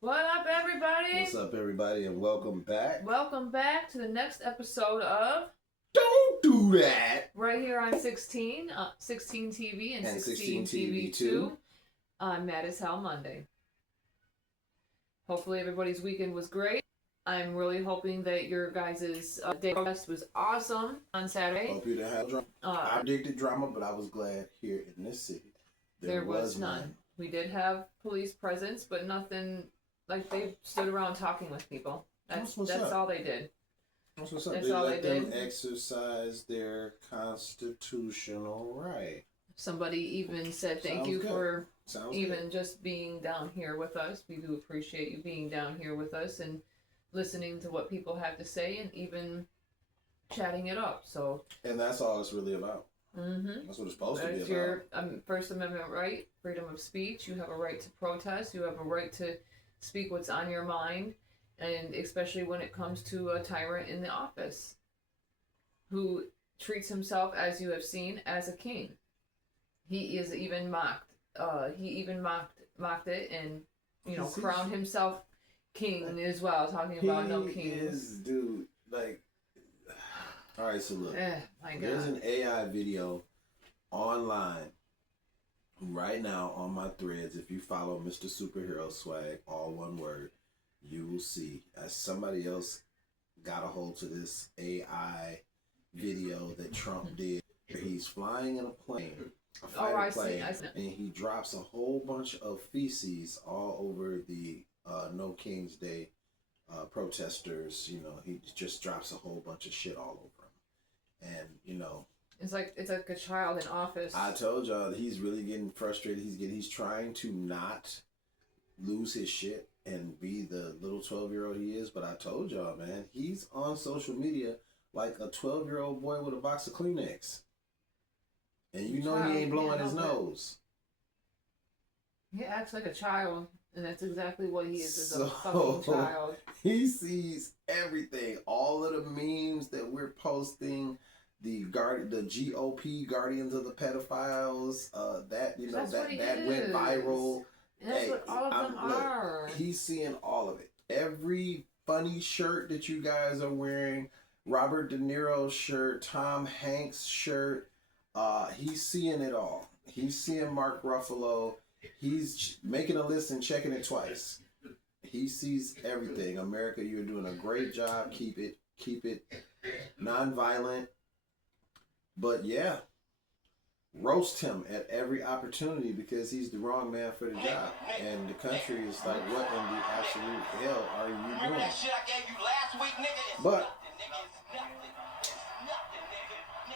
What up, everybody? What's up, everybody, and welcome back. Welcome back to the next episode of Don't Do That! Right here on 16 TV and 16 TV 2 on Mad as Hell Monday. Hopefully everybody's weekend was great. I'm really hoping that your guys' day rest was awesome on Saturday. Hope you didn't have drama. I predicted drama, but I was glad here in this city there was none. We did have police presence, but nothing like they stood around talking with people. That's all they did. That's what's up. They let them exercise their constitutional right. Somebody even said thank you for even just being down here with us. We do appreciate you being down here with us and listening to what people have to say and even chatting it up. So. And that's all it's really about. Mm-hmm. That's what it's supposed to be about. Your First Amendment right, freedom of speech. You have a right to protest. You have a right to speak what's on your mind, and especially when it comes to a tyrant in the office who treats himself, as you have seen, as a king. He is even mocked. He even mocked it, and crowned himself king as well. Talking about no kings. Dude, like. All right, so look. There's an AI video online right now on my threads. If you follow Mr. Superhero Swag, all one word, you will see as somebody else got a hold to this AI video that Trump did. He's flying in a plane, a fighter plane, and he drops a whole bunch of feces all over the No King's Day protesters. He just drops a whole bunch of shit all over him. And it's like a child in office. I told y'all he's really getting frustrated. He's trying to not lose his shit and be the little 12-year-old he is. But I told y'all, man, he's on social media like a 12-year-old boy with a box of Kleenex, and he ain't blowing his nose. He acts like a child, and that's exactly what he is as a fucking child. He sees everything, all of the memes that we're posting. The GOP Guardians of the Pedophiles, that went viral. And that's what all of them are. He's seeing all of it. Every funny shirt that you guys are wearing, Robert De Niro's shirt, Tom Hanks' shirt, he's seeing it all. He's seeing Mark Ruffalo. He's making a list and checking it twice. He sees everything. America, you're doing a great job. Keep it nonviolent. But yeah, roast him at every opportunity because he's the wrong man for the job. And the country is like, what in the absolute hell are you doing? That shit I gave you last week, nigga? But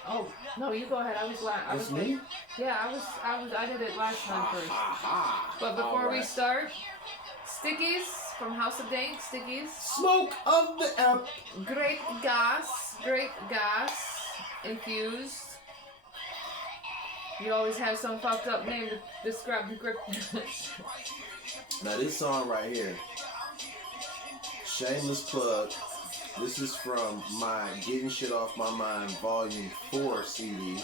oh no, you go ahead. I was me? Yeah, I did it last time first. But before we start, Stickies from House of Dank. Stickies. Smoke of the elk. Great gas infused. You always have some fucked up name to describe the grip. Now this song right here, shameless plug. This is from my Getting Shit Off My Mind Volume 4 CD.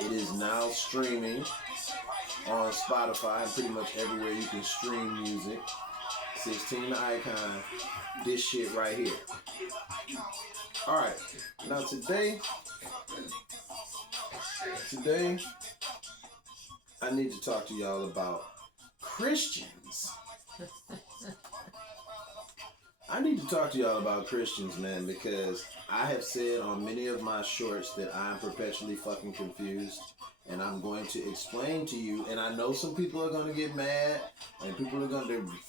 It is now streaming on Spotify and pretty much everywhere you can stream music. 16 the icon. This shit right here. Alright, now today I need to talk to y'all about Christians. I need to talk to y'all about Christians, man, because I have said on many of my shorts that I'm perpetually fucking confused, and I'm going to explain to you, and I know some people are going to get mad, and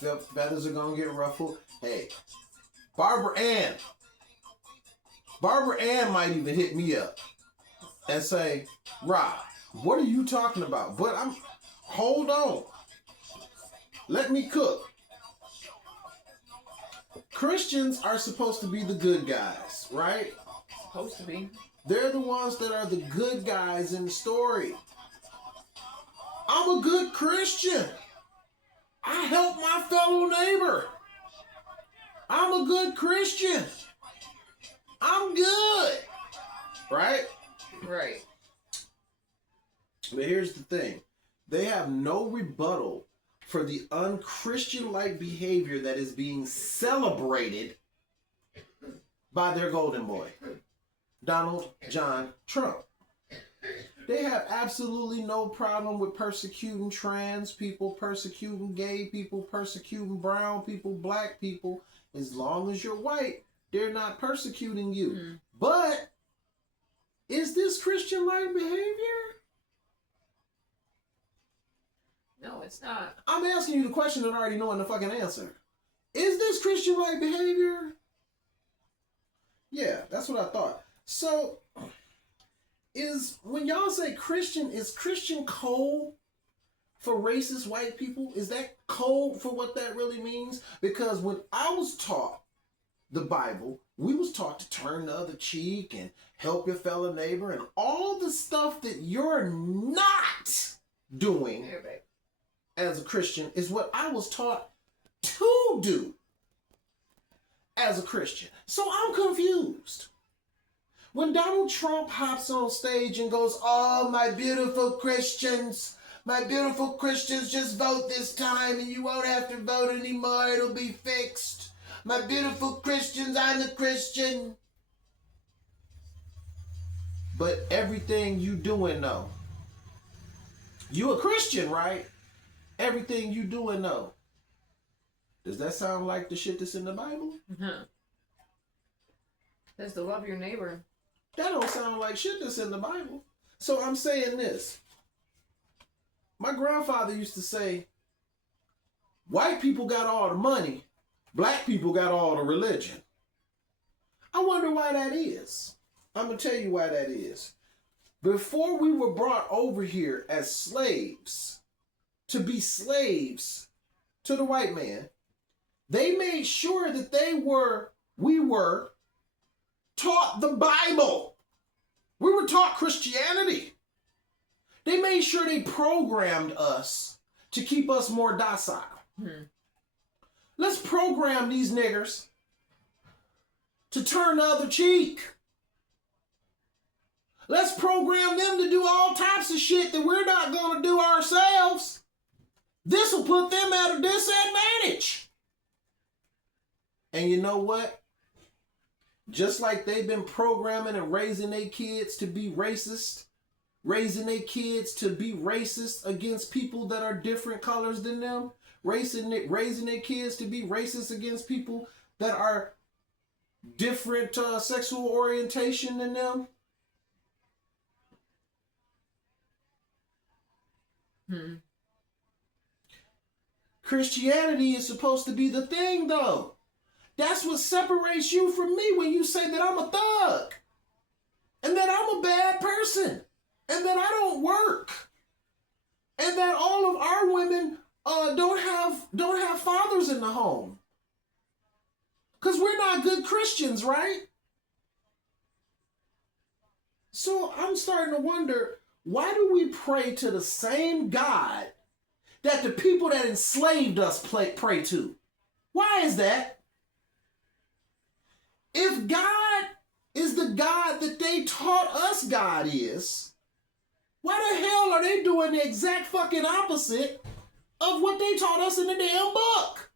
their feathers are going to get ruffled. Hey, Barbara Ann might even hit me up and say, Rob, what are you talking about? But hold on. Let me cook. Christians are supposed to be the good guys, right? Supposed to be. They're the ones that are the good guys in the story. I'm a good Christian. I help my fellow neighbor. I'm a good Christian. I'm good. Right? Right. But here's the thing. They have no rebuttal for the unchristian-like behavior that is being celebrated by their golden boy, Donald John Trump. They have absolutely no problem with persecuting trans people, persecuting gay people, persecuting brown people, black people. As long as you're white, they're not persecuting you. Mm. But is this Christian-like behavior? No, it's not. I'm asking you the question and already knowing the fucking answer. Is this Christian-like behavior? Yeah, that's what I thought. So, when y'all say Christian, is Christian code for racist white people? Is that code for what that really means? Because when I was taught the Bible, we was taught to turn the other cheek and help your fellow neighbor and all the stuff that you're not doing as a Christian is what I was taught to do as a Christian. So I'm confused. When Donald Trump hops on stage and goes, "Oh, my beautiful Christians, just vote this time and you won't have to vote anymore. It'll be fixed. My beautiful Christians, I'm a Christian." But everything you doing though, you a Christian, right? Everything you doing though, does that sound like the shit that's in the Bible? Mm-hmm. That's to love your neighbor. That don't sound like shit that's in the Bible. So I'm saying this. My grandfather used to say, white people got all the money, black people got all the religion. I wonder why that is. I'm going to tell you why that is. Before we were brought over here as slaves, to be slaves to the white man, they made sure that we were taught the Bible. We were taught Christianity. They made sure they programmed us to keep us more docile. Let's program these niggers to turn the other cheek. Let's program them to do all types of shit that we're not going to do ourselves. This will put them at a disadvantage. And you know what? Just like they've been programming and raising their kids to be racist, raising their kids to be racist against people that are different colors than them, raising their kids to be racist against people that are different sexual orientation than them. Christianity is supposed to be the thing, though. That's what separates you from me when you say that I'm a thug and that I'm a bad person and that I don't work and that all of our women don't have fathers in the home. Because we're not good Christians, right? So I'm starting to wonder, why do we pray to the same God that the people that enslaved us pray to? Why is that? If God is the God that they taught us God is, why the hell are they doing the exact fucking opposite of what they taught us in the damn book?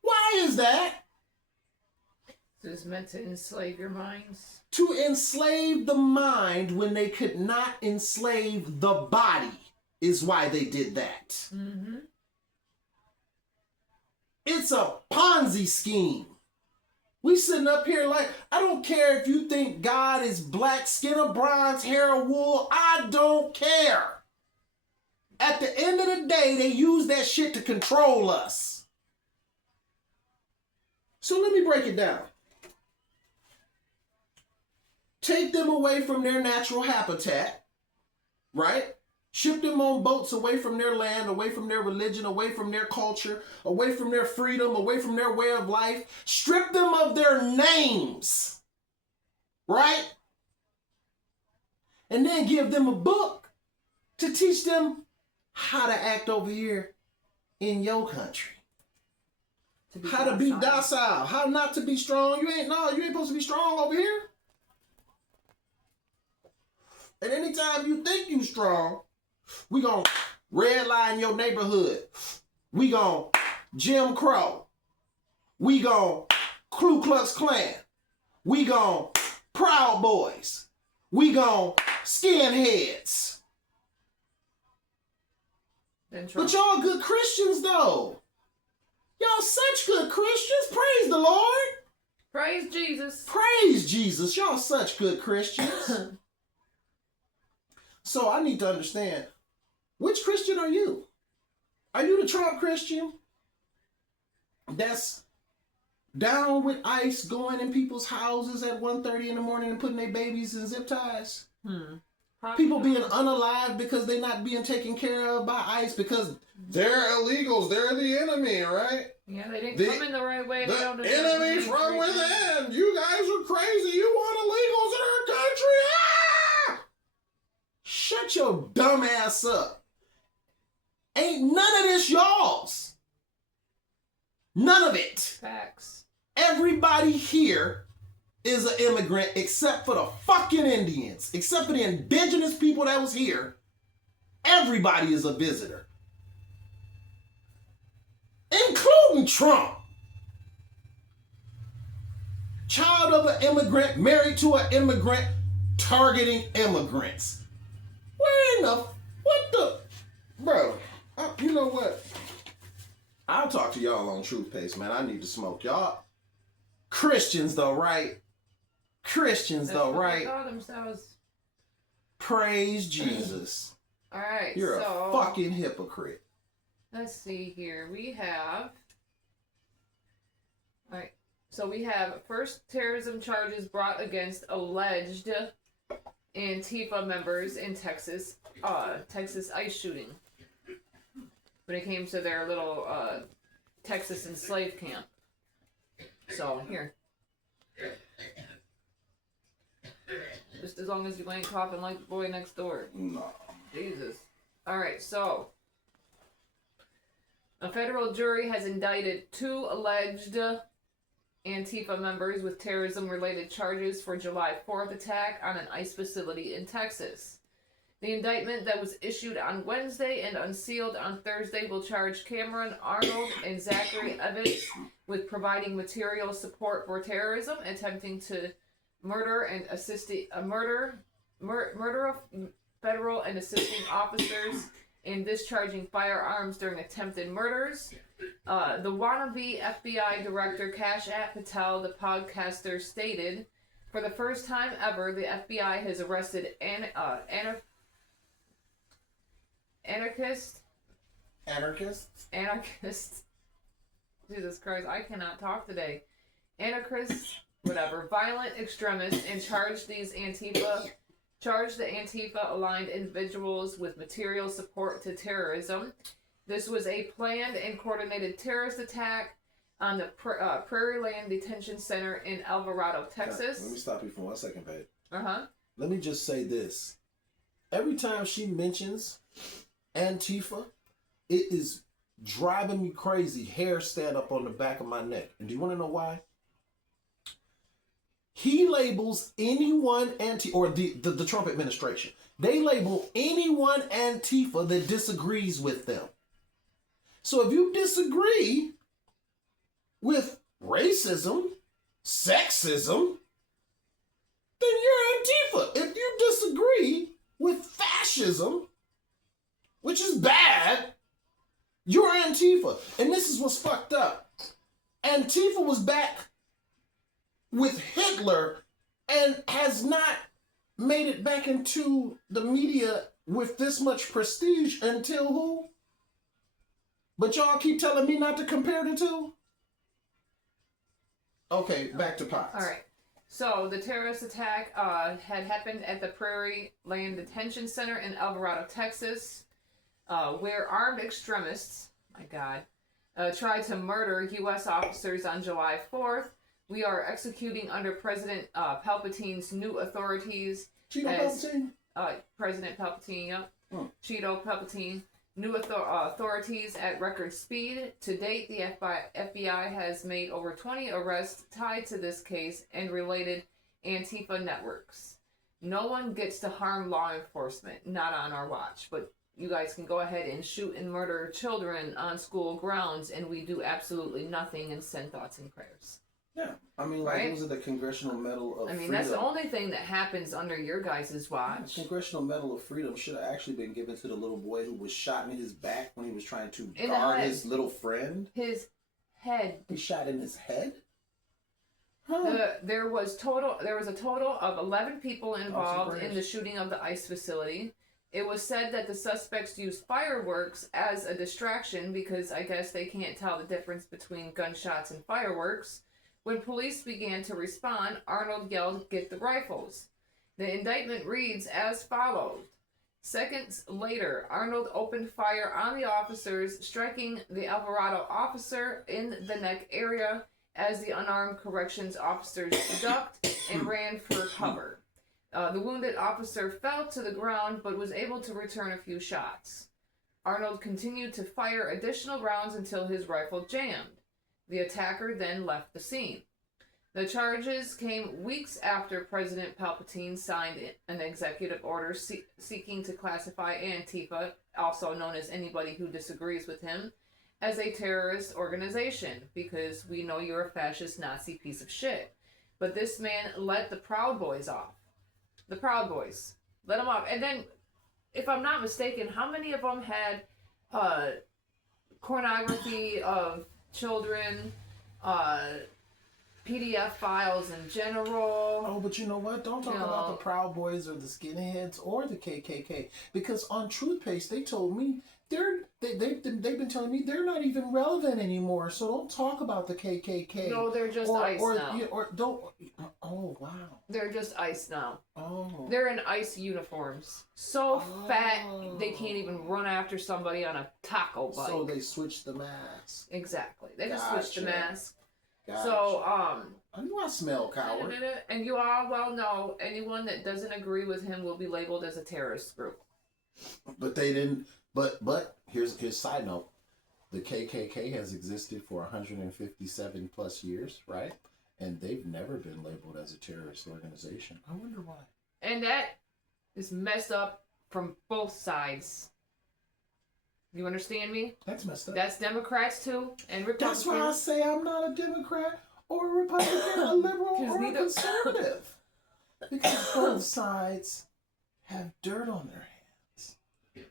Why is that? It's meant to enslave your minds. To enslave the mind when they could not enslave the body is why they did that. Mm-hmm. It's a Ponzi scheme. We sitting up here like, I don't care if you think God is black, skin of bronze, hair of wool. I don't care. At the end of the day, they use that shit to control us. So let me break it down. Take them away from their natural habitat, right? Ship them on boats away from their land, away from their religion, away from their culture, away from their freedom, away from their way of life. Strip them of their names, right? And then give them a book to teach them how to act over here in your country. How to be docile, how not to be strong. You ain't supposed to be strong over here. And anytime you think you strong, we gonna red line your neighborhood. We gon' Jim Crow. We gon' Ku Klux Klan. We gon' Proud Boys. We gon' skinheads. But y'all good Christians though. Y'all such good Christians. Praise the Lord. Praise Jesus. Praise Jesus. Y'all such good Christians. So I need to understand, which Christian are you? Are you the Trump Christian that's down with ICE going in people's houses at 1:30 in the morning and putting their babies in zip ties? People being unalive because they're not being taken care of by ICE because they're illegals. They're the enemy, right? Yeah, they didn't come in the right way. The enemy from within. You guys are crazy. You want illegals in our country. Ah! Shut your dumb ass up. Ain't none of this y'all's. None of it. Facts. Everybody here is an immigrant except for the fucking Indians. Except for the indigenous people that was here. Everybody is a visitor. Including Trump. Child of an immigrant, married to an immigrant, targeting immigrants. Where in the... What the... Bro, you know what? I'll talk to y'all on Truth Paste, man. I need to smoke. Y'all Christians, though, right? Christians, That's though, what right? they call themselves. Praise Jesus. All right, You're a fucking hypocrite. Let's see here. We have... All right. So we have first terrorism charges brought against alleged Antifa members in Texas ICE shooting. When it came to their little Texas enslaved camp. So, here. Just as long as you ain't coughing like the boy next door. No. Jesus. Alright, so. A federal jury has indicted 2 alleged Antifa members with terrorism-related charges for July 4th attack on an ICE facility in Texas. The indictment that was issued on Wednesday and unsealed on Thursday will charge Cameron Arnold and Zachary Evans with providing material support for terrorism, attempting to murder and assisting murder of federal and assisting officers, and discharging firearms during attempted murders. The wannabe FBI director Kash Patel, the podcaster, stated, "For the first time ever, the FBI has arrested anarchists. Jesus Christ, I cannot talk today. Anarchists, whatever, violent extremists, and charged the Antifa-aligned individuals with material support to terrorism. This was a planned and coordinated terrorist attack on the Prairie Land Detention Center in El Dorado, Texas." Let me stop you for 1 second, babe. Uh-huh. Let me just say this. Every time she mentions Antifa, it is driving me crazy. Hair stand up on the back of my neck. And do you want to know why? He labels anyone the Trump administration. They label anyone Antifa that disagrees with them. So if you disagree with racism, sexism, then you're Antifa. If you disagree with fascism, which is bad, you're Antifa. And this is what's fucked up. Antifa was back with Hitler and has not made it back into the media with this much prestige until who? But y'all keep telling me not to compare the two? Okay, back to Potts. All right. So the terrorist attack had happened at the Prairie Land Detention Center in El Dorado, Texas, where armed extremists, my God, tried to murder U.S. officers on July 4th. We are executing under President Palpatine's new authorities. Palpatine? President Palpatine, yep. Cheeto Palpatine. New authorities at record speed. To date, the FBI has made over 20 arrests tied to this case and related Antifa networks. No one gets to harm law enforcement, not on our watch. But you guys can go ahead and shoot and murder children on school grounds, and we do absolutely nothing and send thoughts and prayers. Yeah, I mean, like, those are the Congressional Medal of Freedom. That's the only thing that happens under your guys' watch. The Congressional Medal of Freedom should have actually been given to the little boy who was shot in his back when he was trying to guard his little friend. His head. He shot in his head? There was a total of 11 people involved in the shooting of the ICE facility. It was said that the suspects used fireworks as a distraction because I guess they can't tell the difference between gunshots and fireworks. When police began to respond, Arnold yelled, "Get the rifles." The indictment reads as follows. Seconds later, Arnold opened fire on the officers, striking the Alvarado officer in the neck area as the unarmed corrections officers ducked and ran for cover. The wounded officer fell to the ground but was able to return a few shots. Arnold continued to fire additional rounds until his rifle jammed. The attacker then left the scene. The charges came weeks after President Palpatine signed an executive order seeking to classify Antifa, also known as anybody who disagrees with him, as a terrorist organization, because we know you're a fascist Nazi piece of shit. But this man let the Proud Boys off. The Proud Boys. Let them off. And then, if I'm not mistaken, how many of them had pornography of children, PDF files in general? Oh, but you know what? Don't talk about the Proud Boys or the Skinheads or the KKK. Because on Truth Paste, they told me they've been telling me they're not even relevant anymore. So don't talk about the KKK. No, they're just ICE now. Oh, wow. They're just ICE now. Oh. They're in ICE uniforms. So fat they can't even run after somebody on a taco bike. So they switched the mask. Exactly. They just switched the mask. Gotcha. So, I knew I smell coward. And you all well know anyone that doesn't agree with him will be labeled as a terrorist group. But they didn't. But here's side note: the KKK has existed for 157 plus years, right? And they've never been labeled as a terrorist organization. I wonder why. And that is messed up from both sides. You understand me? That's messed up. That's Democrats too, and Republicans. That's why I say I'm not a Democrat or a Republican, a liberal or a conservative. Because both sides have dirt on their hands,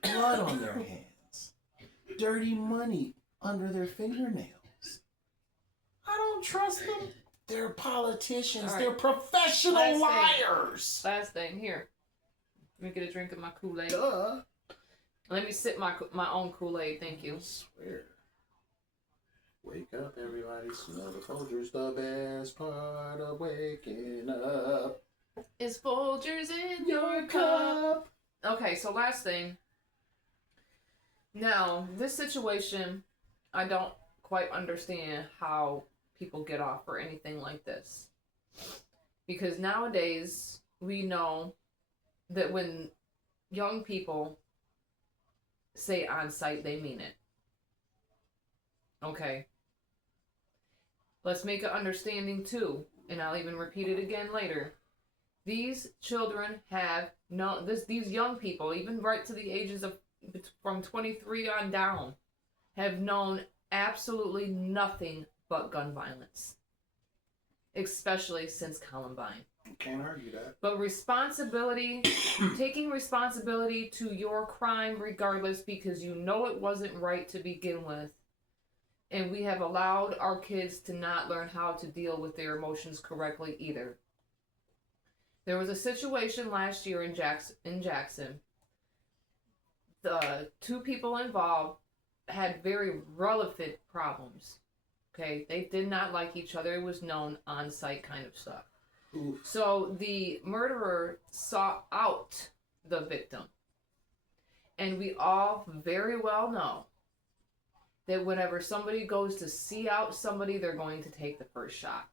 blood on their hands, dirty money under their fingernails. I don't trust them. They're politicians. Right. They're professional liars. Last thing, here. Let me get a drink of my Kool-Aid. Duh. Let me sip my own Kool-Aid, thank you. I swear. Wake up, everybody. Smell the Folgers. The best part of waking up is Folgers in your cup. Okay, so last thing. Now, this situation, I don't quite understand how people get off for anything like this. Because nowadays, we know that when young people say on site, they mean it. Okay. Let's make an understanding too, and I'll even repeat it again later. These children have these young people, even right to the ages of from 23 on down, have known absolutely nothing but gun violence. Especially since Columbine. Can't argue that. But responsibility, taking responsibility to your crime regardless, because you know it wasn't right to begin with. And we have allowed our kids to not learn how to deal with their emotions correctly either. There was a situation last year in Jackson. The two people involved had very relevant problems. Okay, they did not like each other. It was known on-site kind of stuff. Oof. So the murderer sought out the victim. And we all very well know that whenever somebody goes to see out somebody, they're going to take the first shot.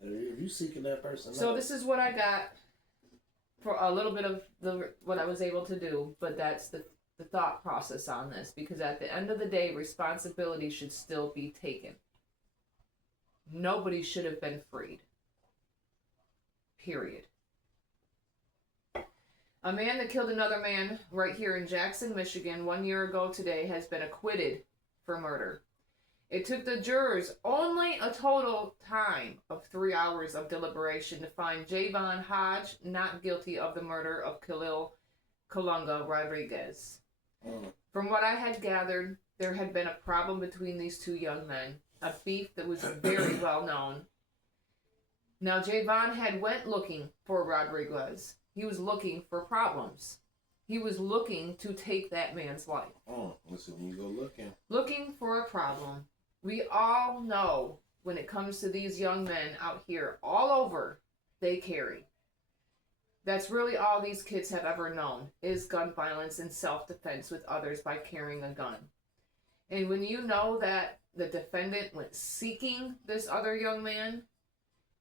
If you seeking that person So out. this is what I got for a little bit of what I was able to do, but that's the thought process on this, because at the end of the day, responsibility should still be taken. Nobody should have been freed. Period. A man that killed another man right here in Jackson, Michigan, 1 year ago today has been acquitted for murder. It took the jurors only a total time of 3 hours of deliberation to find Javon Hodge not guilty of the murder of Khalil Kalunga Rodriguez. From what I had gathered, there had been a problem between these two young men, a beef that was very well known. Now, Javon had went looking for Rodriguez. He was looking for problems. He was looking to take that man's life. Listen, when you go looking. Looking for a problem. We all know when it comes to these young men out here all over, they carry. That's really all these kids have ever known is gun violence and self-defense with others by carrying a gun. And when you know that the defendant went seeking this other young man,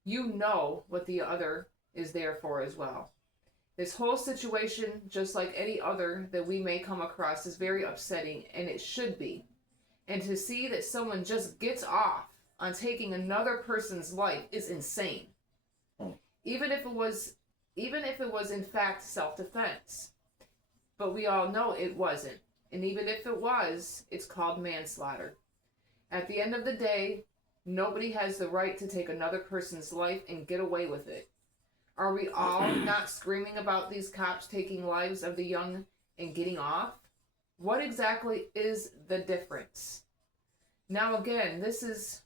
you know what the other is there for as well. This whole situation, just like any other that we may come across, is very upsetting, and it should be. And to see that someone just gets off on taking another person's life is insane. Even if it was in fact self-defense. But we all know it wasn't. And even if it was, it's called manslaughter. At the end of the day, nobody has the right to take another person's life and get away with it. Are we all not screaming about these cops taking lives of the young and getting off? What exactly is the difference? Now again, this is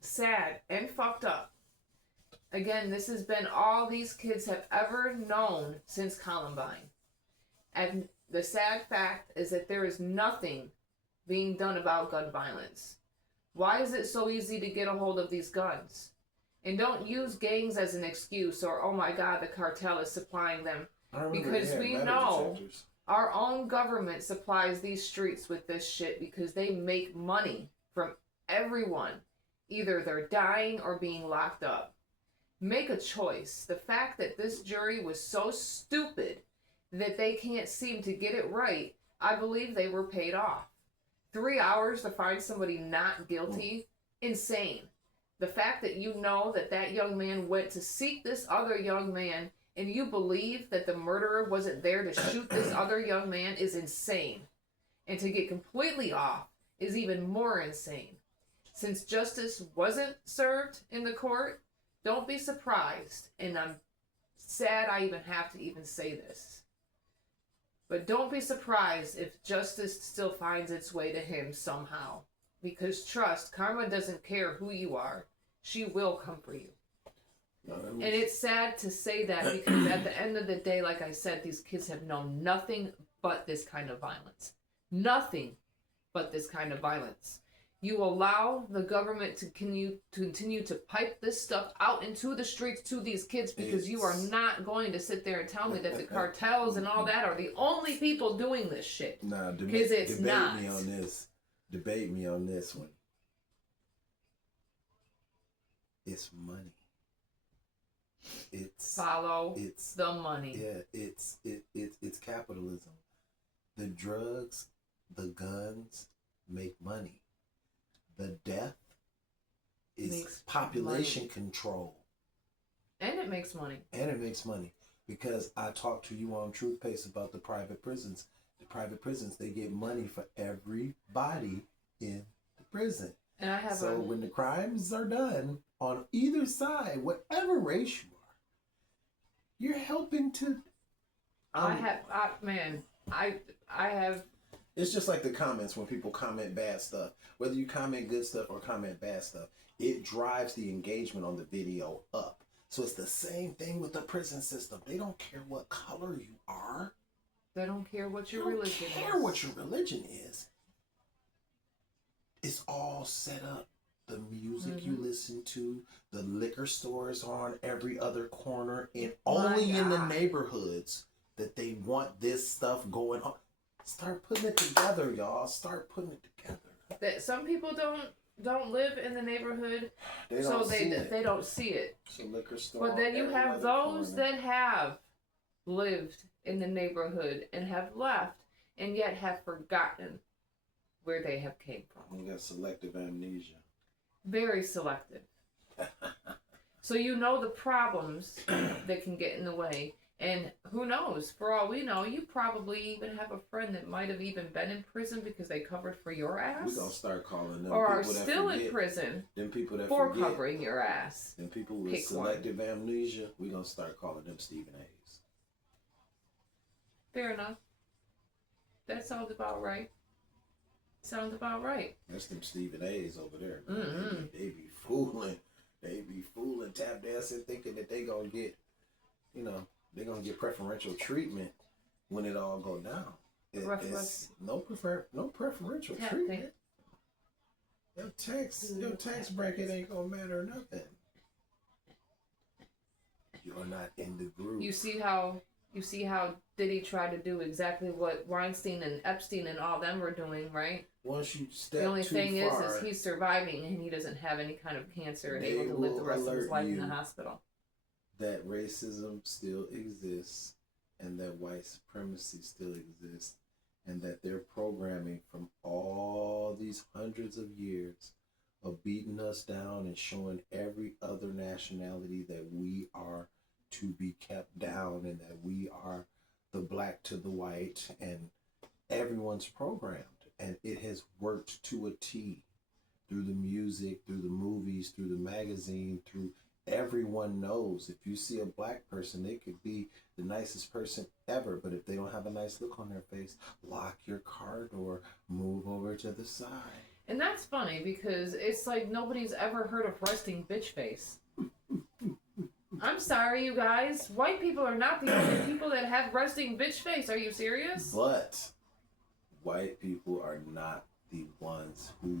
sad and fucked up. Again, this has been all these kids have ever known since Columbine. And the sad fact is that there is nothing being done about gun violence. Why is it so easy to get a hold of these guns? And don't use gangs as an excuse or, oh my God, the cartel is supplying them. Because we know our own government supplies these streets with this shit because they make money from everyone. Either they're dying or being locked up. Make a choice. The fact that this jury was so stupid that they can't seem to get it right, I believe they were paid off. 3 hours to find somebody not guilty? Insane. The fact that you know that that young man went to seek this other young man and you believe that the murderer wasn't there to shoot this other young man is insane. And to get completely off is even more insane. Since justice wasn't served in the court, don't be surprised, and I'm sad I even have to even say this, but don't be surprised if justice still finds its way to him somehow. Because trust, karma doesn't care who you are. She will come for you. And it's sad to say that because at the end of the day, like I said, these kids have known nothing but this kind of violence. Nothing but this kind of violence. You allow the government to continue to pipe this stuff out into the streets to these kids because you are not going to sit there and tell me that the cartels and all that are the only people doing this shit. Nah, because it's not. Debate me on this. Debate me on this one. It's money. It's the money. Yeah, it's capitalism. The drugs, the guns make money. The death is population control. And it makes money. And it makes money. Because I talked to you on Truth Pace about the private prisons. The private prisons, they get money for everybody in the prison. And I have so when the crimes are done on either side, whatever race you are, you're helping to. I have. It's just like the comments when people comment bad stuff. Whether you comment good stuff or comment bad stuff, it drives the engagement on the video up. So it's the same thing with the prison system. They don't care what color you are. They don't care what your religion is. They don't care what your religion is. It's all set up. The music you listen to, the liquor stores are on every other corner, and only in the neighborhoods that they want this stuff going on. Start putting it together, y'all. Start putting it together. That some people don't live in the neighborhood, they don't see it. It's a liquor store. But then you have those that have lived in the neighborhood and have left, and yet have forgotten where they have came from. You got selective amnesia. Very selective. So you know the problems that can get in the way, And who knows? For all we know, you probably even have a friend that might have even been in prison because they covered for your ass. We're gonna start calling them or are people that still forget, in prison them people that for forget, covering your ass. and people with Pick selective amnesia. We're gonna start calling them Stephen A's. Fair enough. That sounds about right. Sounds about right. That's them Stephen A's over there. Mm-hmm. They be fooling. They be fooling, tap dancing, thinking that they gonna get, they're gonna get preferential treatment when it all go down. It's no preferential treatment. Your tax bracket ain't gonna matter nothing. You're not in the group. You see how Diddy tried to do exactly what Weinstein and Epstein and all them were doing, right? Once you step the only too thing far, is he's surviving and he doesn't have any kind of cancer and able to live the rest of his life in the hospital. That racism still exists and that white supremacy still exists and that they're programming from all these hundreds of years of beating us down and showing every other nationality that we are to be kept down and that we are the black to the white, and everyone's programmed, and it has worked to a T through the music, through the movies, through the magazine, through everyone knows if you see a black person, they could be the nicest person ever, but if they don't have a nice look on their face, lock your car door, move over to the side. And that's funny because it's like nobody's ever heard of resting bitch face. I'm sorry, you guys. White people are not the only people that have resting bitch face. Are you serious? But white people are not the ones who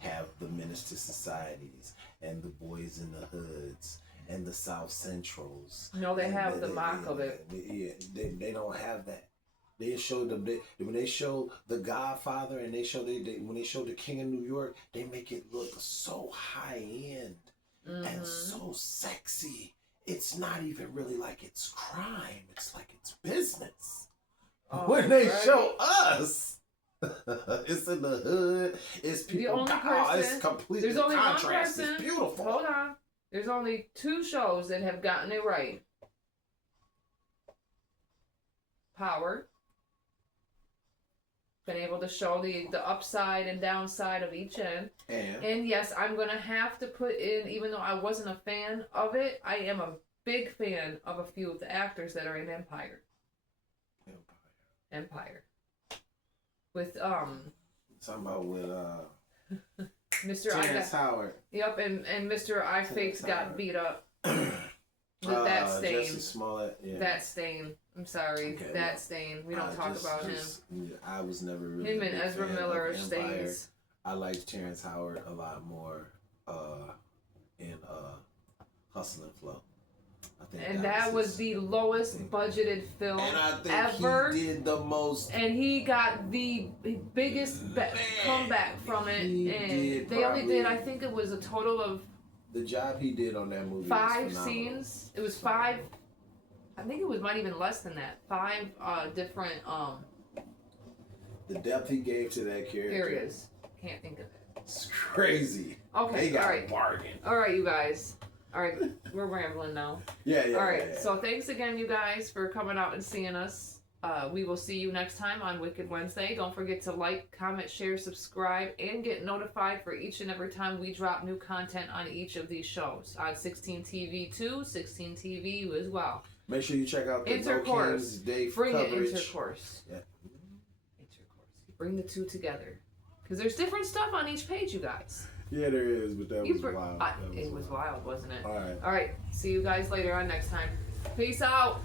have the minister societies and the boys in the hoods and the South Centrals. No, they have the mock of it. Yeah, they don't have that. They show them when they show The Godfather and when they show The King of New York, they make it look so high end and so sexy. It's not even really like it's crime. It's like it's business. When they show us, it's in the hood. It's people. It's completely there's only contrast. One person, it's beautiful. Hold on. There's only 2 shows that have gotten it right. Power. Been able to show the upside and downside of each end. And yes, I'm going to have to put in, even though I wasn't a fan of it, I am a big fan of a few of the actors that are in Empire. With, talking about with, Mr. Terrence Howard. Yep, and Mr. I Fakes got beat up. With that stain. Jesse Smollett, yeah. That stain. I'm sorry. Okay, that stain. We don't talk about him. I was never really him and Ezra Miller are stains. I liked Terrence Howard a lot more in Hustle and Flow. I think that was the lowest budgeted film and I think ever. He did the most. And he got the biggest comeback from it. And they only did, I think it was a total of. The job he did on that movie 5 scenes. It was 5. I think it might even less than that. 5 different the depth he gave to that character. Areas. Can't think of it. It's crazy. Okay. They got all right. a bargain. All right, you guys. All right, we're rambling now. Yeah. All right. Yeah. So thanks again, you guys, for coming out and seeing us. We will see you next time on Wicked Wednesday. Don't forget to like, comment, share, subscribe, and get notified for each and every time we drop new content on each of these shows. On 16 TV 2, 16 TV as well. Make sure you check out the Intercourse. No Kings Day Bring coverage. It Intercourse. Yeah. Intercourse. Bring the 2 together. Because there's different stuff on each page, you guys. Yeah, there is, but that was wild. It was wild, wasn't it? All right. All right. See you guys later on next time. Peace out.